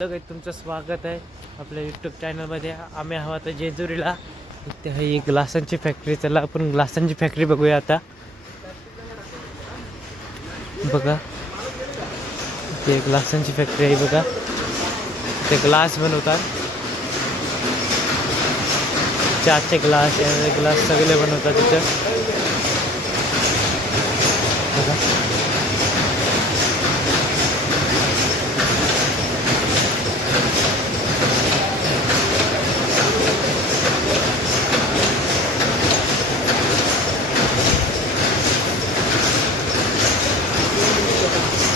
तुमचं स्वागत आहे आपल्या यूट्यूब चॅनलमध्ये. आम्ही आहोत आता जेजुरीला. इथे ही ग्लासांची फॅक्टरी. चला आपण ग्लासांची फॅक्टरी बघूया आता. बघा इथे ग्लासांची फॅक्टरी आहे. बघा ते ग्लास बनवतात. चहाचे ग्लास ग्लास सगळे बनवतात तिथं. बघा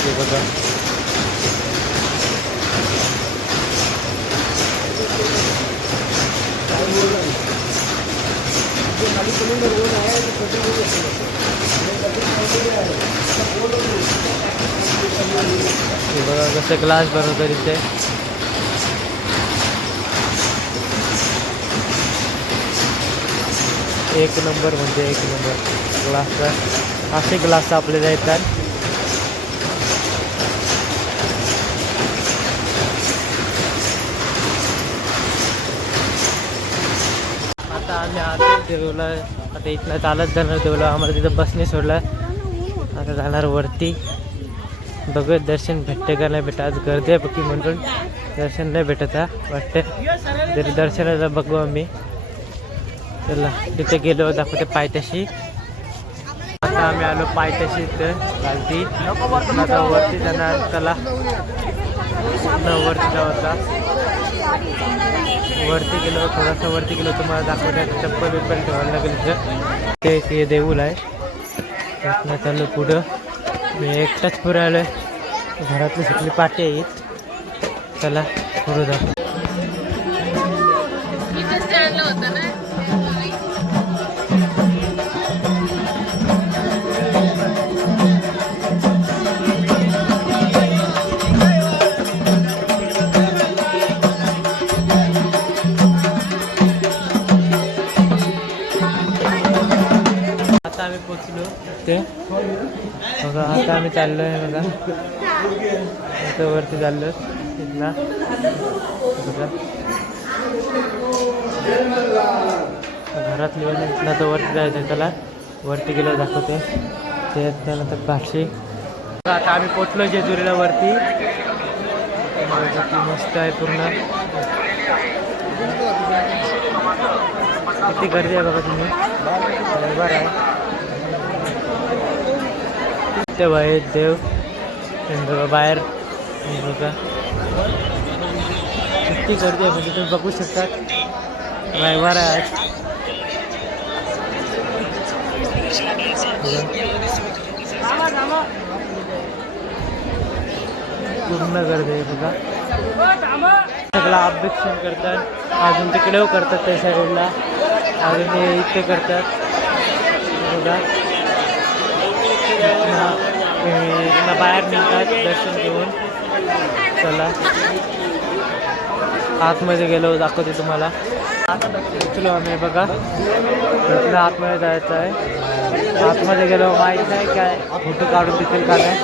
हे बघा हे बघा कसं ग्लास बनवतात इथे. एक नंबर म्हणजे एक नंबर ग्लास. असे ग्लास आपल्याला येतात. आता आम्ही आलो देऊला. आता इथनं चालत जाणार देऊला. आम्हाला तिथं बसने सोडलं. आता जाणार वरती. बघूया दर्शन भेटते का नाही भेटत. आज गर्दी आहे बघी म्हणून दर्शन नाही भेटत वाटते. तरी दर्शनाला बघू आम्ही. चला तिथे गेलो दाखवते पायथ्याशी. आता आम्ही आलो पायथ्याशी इथं घालती. आता वरती जाणार. चला वरती जाऊ. आता वरती गेलो थोडासा वरती गेलो तुम्हाला दाखवण्याचं. चप्पल बिप्पल ठेवायला लागेल इथं. ते देऊळ आहे. इथनं चाललो पुढं. मी एकटाच पुढे आलो आहे. घरातली सगळी पाठी आहेत. चला पुढं जाऊ. आता आम्ही पोचलो ते बघा. आता आम्ही चाललो आहे बघा. आता वरती चाललो इथला बघा. घरातली वगैरे इथला तर वरती जायचं. त्याला वरती गेलो दाखवते ते. त्यानंतर काशी. आता आम्ही पोचलो जेजुरीला वरती. मस्त आहे पूर्ण. किती गर्दी आहे बघा तुम्ही. बरोबर आहे देव आहे. देव बघा बाहेर बघा किती गर्दी आहे. म्हणजे तुम्ही बघू शकतात. रविवार आहे आज. पूर्ण गर्दी आहे बघा. सगळं अभ्यक्षण करतात. अजून तिकडे करतात त्या साईडला. अजून हे इथे करतात बघा. त्यांना बाहेर निघतात दर्शन घेऊन. चला आतमध्ये गेलो दाखवते तुम्हाला. पोचलो आम्ही बघा. इथलं आतमध्ये जायचं आहे. आतमध्ये गेलो माहीत नाही काय फोटो काढून देतील का नाही.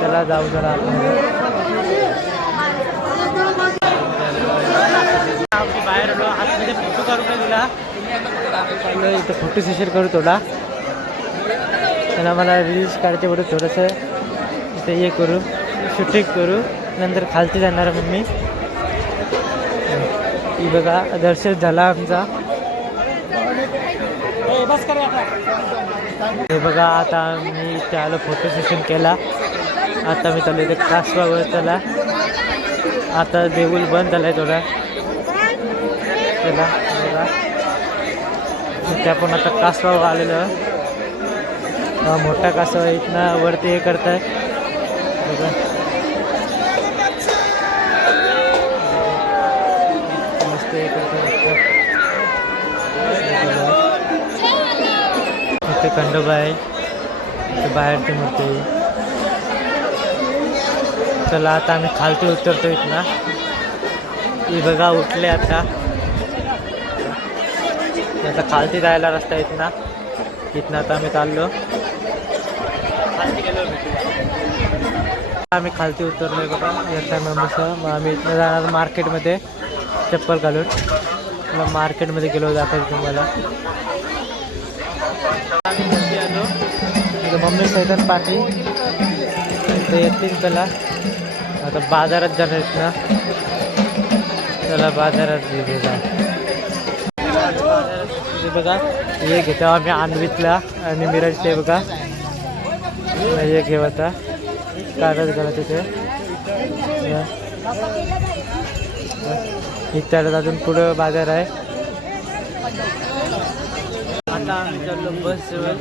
त्याला जाऊ जरा आतमध्ये. बाहेर आलो. आतमध्ये फोटो काढून नाही दिला. चाललो इथं फोटो सेशन करू थोडा. त्याला मला रील्स काढते बरं थोडंसं. इथे हे करू शूटिंग करू. नंतर खालती जाणार मग मी. ही बघा दर्शन झाला आमचा. हे बघा आता मी इथे आलो. फोटो सेशन केला. आता मी चालू इथे कासवावर. चला आता देऊळ बंद झाला आहे थोडा. चला बघा इथे आपण आता कासवावर आलेलो. मोठा कासव इथनं वरती हे करताय बघा. मस्त हे करतात. इथे खंडोबा आहे. इथे बाहेरची मूर्ती. चला आता आम्ही खालती उतरतो इथनं. ही बघा उठले आता. खालती जायला रस्ता इथनं. इथनं आता आम्ही चाललो. आम्ही खालती उतरलोय बघा येताना मम्मीसह. मग आम्ही इथनं जाणार मार्केटमध्ये चप्पल घालून. मग मार्केटमध्ये गेलो दाखवतो तुम्हाला. आम्ही घरी आलो मम्मी सैतन पाठी ते येतील त्याला. आता बाजारात जाणार आहेत ना त्याला बाजारात बघा. हे घेतो आम्ही आणवीतला आणि मिरजचे बघा. हे घेऊ आता कागद करा तिथे. इथं अजून पुढं बाजार आहे. आता आम्ही चाललो बस जवळ.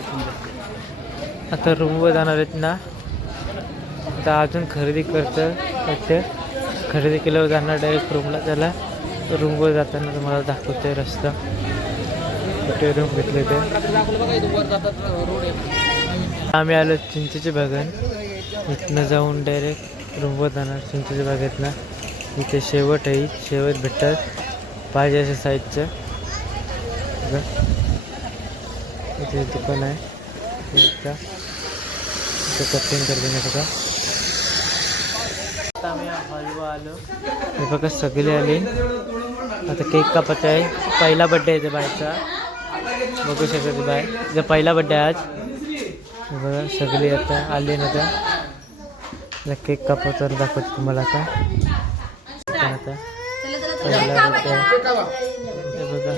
आता रूमवर जाणार आहेत ना. आता अजून खरेदी करतं वाटते. खरेदी केल्यावर जाणार डायरेक्ट रूमला. त्याला रूमवर जाताना तुम्हाला दाखवतोय रस्ता कुठे रूम घेतले ते. आम्ही आलो चिंचेच्या बागेत. इथनं जाऊन डायरेक्ट रूमवर जाणार चिंचेच्या बागेतनं. इथे शेवट आहे. शेवट भेटतात पाहिजे अशा साईजचं. इथे दुकान आहे इथं कटिंग करते सगळं. आता आम्ही हलवा आलो. हे बघा सगळे आले. आता केक कापत आहे. पहिला बड्डे आहे त्या बायचा. बघू शकत बाय जर पहिला बड्डे आज. बघा सगळे आता आले ना आता केक कापत दाखवतो तुम्हाला. आता पहिला बड्डे बघा.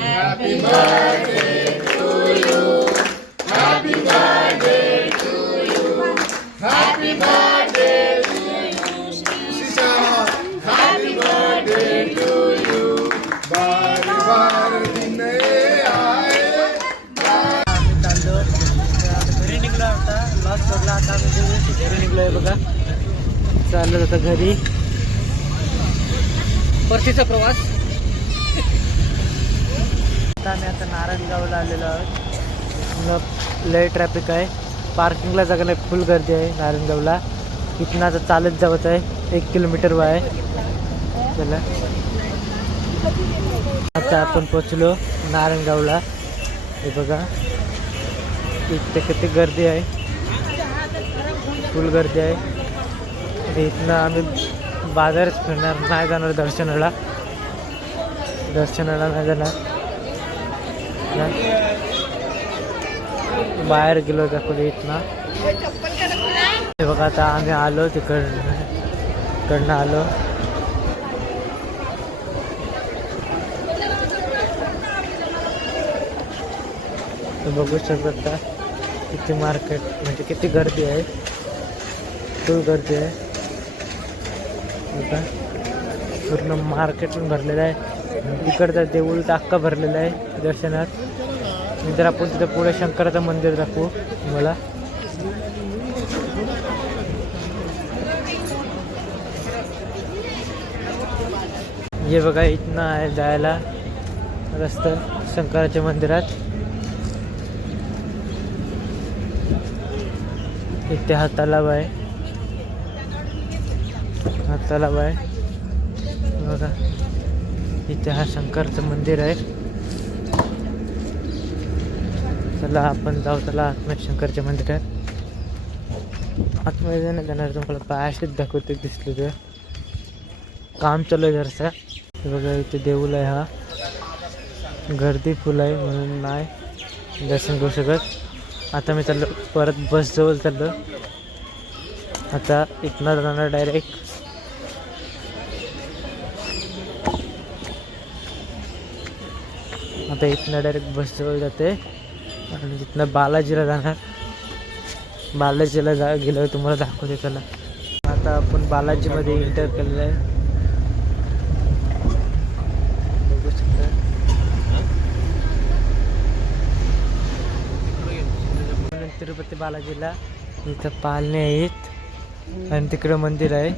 Happy birthday to you. Happy birthday to you. Happy birthday to you. Happy birthday to you. बारी बारी दिन आए. आम्ही चाललो घरी निघलो. आता लॉस सोडला. आता आम्ही घरी निघलोय बघा. चाललो आता घरी. परतीचा प्रवास. आता आम्ही आता नारायणगावला आलेलो आहोत. लय ट्रॅफिक आहे. पार्किंगला जागा नाही. फुल गर्दी आहे नारायणगावला. इथनं आता चालत जावत आहे. 1 किलोमीटर वर आहे. चला आता आपण पोचलो नारायणगावला. हे बघा इथे किती गर्दी आहे. फुल गर्दी आहे. इथनं आम्ही बाजारच फिरणार. नाही जाणार दर्शनाला. नाही जाणार. बाहेर गेलो दाखवले इथनं. हे बघा आता आम्ही आलो तिकडनं आलो. बघू शकता किती मार्केट म्हणजे किती गर्दी आहे. फुल गर्दी आहे. पूर्ण मार्केट पण भरलेलं आहे. तिकडचं देऊळ तर अख्खा भरलेलं आहे दर्शनात. नंतर आपण तिथं पुढे शंकराचं मंदिर दाखवू मला. हे बघा इथनं आहे जायला रस्ता शंकराच्या मंदिरात. इथे हा तलाव आहे. हा तलाव आहे बघा. इथे हा शंकरचं मंदिर आहे. चला आपण जाऊ. चला आतमध्ये शंकरच्या मंदिरात. आतमध्ये नाही जाणार. तुम्हाला पायाशीच दाखवते दिसलं तर. काम चालू आहे जरासं. बघा इथे देऊळ आहे. हा गर्दी फुल आहे म्हणून नाही दर्शन करू शकत. आता मी चाललो परत बस जवळ चाललो. आता इथनं जाणार डायरेक्ट. आता इथनं डायरेक्ट बस जवळ जाते आणि तिथनं बालाजीला जाणार. बालाजीला गेल्यावर तुम्हाला दाखवते. चला आता आपण बालाजीमध्ये एंटर केलेलं आहे. बघू शकता. तिरुपती बालाजीला इथं पालणे आहेत आणि तिकडं मंदिर आहे.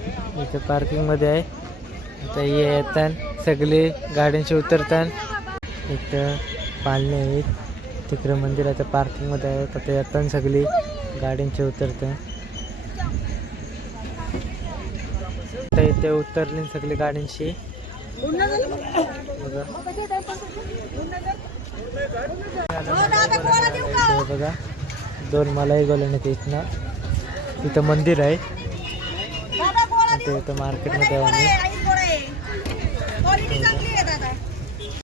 इथं पार्किंगमध्ये आहे. आता हे येतात सगळे गाड्यांशी उतरतात. इथं पालणे आहेत. तिकडं मंदिराच्या पार्किंगमध्ये आहे. आता येतात सगळी गाड्यांची उतरतात. आता इथे उतरली सगळी गाड्यांशी. बघा 2 मलाही गोलन आहेत इथनं. तिथं मंदिर आहे ते इथं मार्केटमध्ये आहे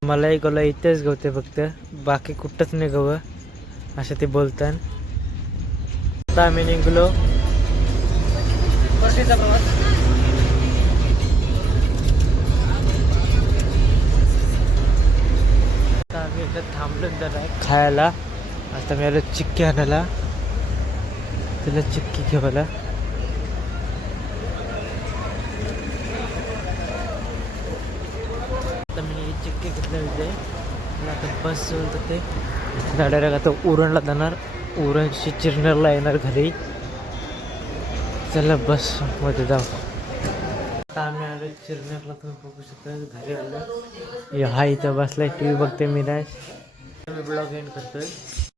मला एक गोला इथेच गवते फक्त बाकी कुठंच नाही गव असं ते बोलतात. आता आम्ही निघलो परतीचा प्रवास. आता आम्ही इथं थांबलो जरा खायला. आता मी आलो चिक्की आणायला तुला चिक्की घेवायला. आता मी चिक्की घेतलं होते आता बस ते डायरेक्ट आता उरणला जाणार. उरणशी चिरनेरला येणार घरी. चला बस मध्ये जाऊ. आता आम्ही आलो चिरनेरला तुम्ही बघू शकता घरी आलो. हा इथं बसलाय टी व्ही बघते मी ब्लॉग एंड करतोय.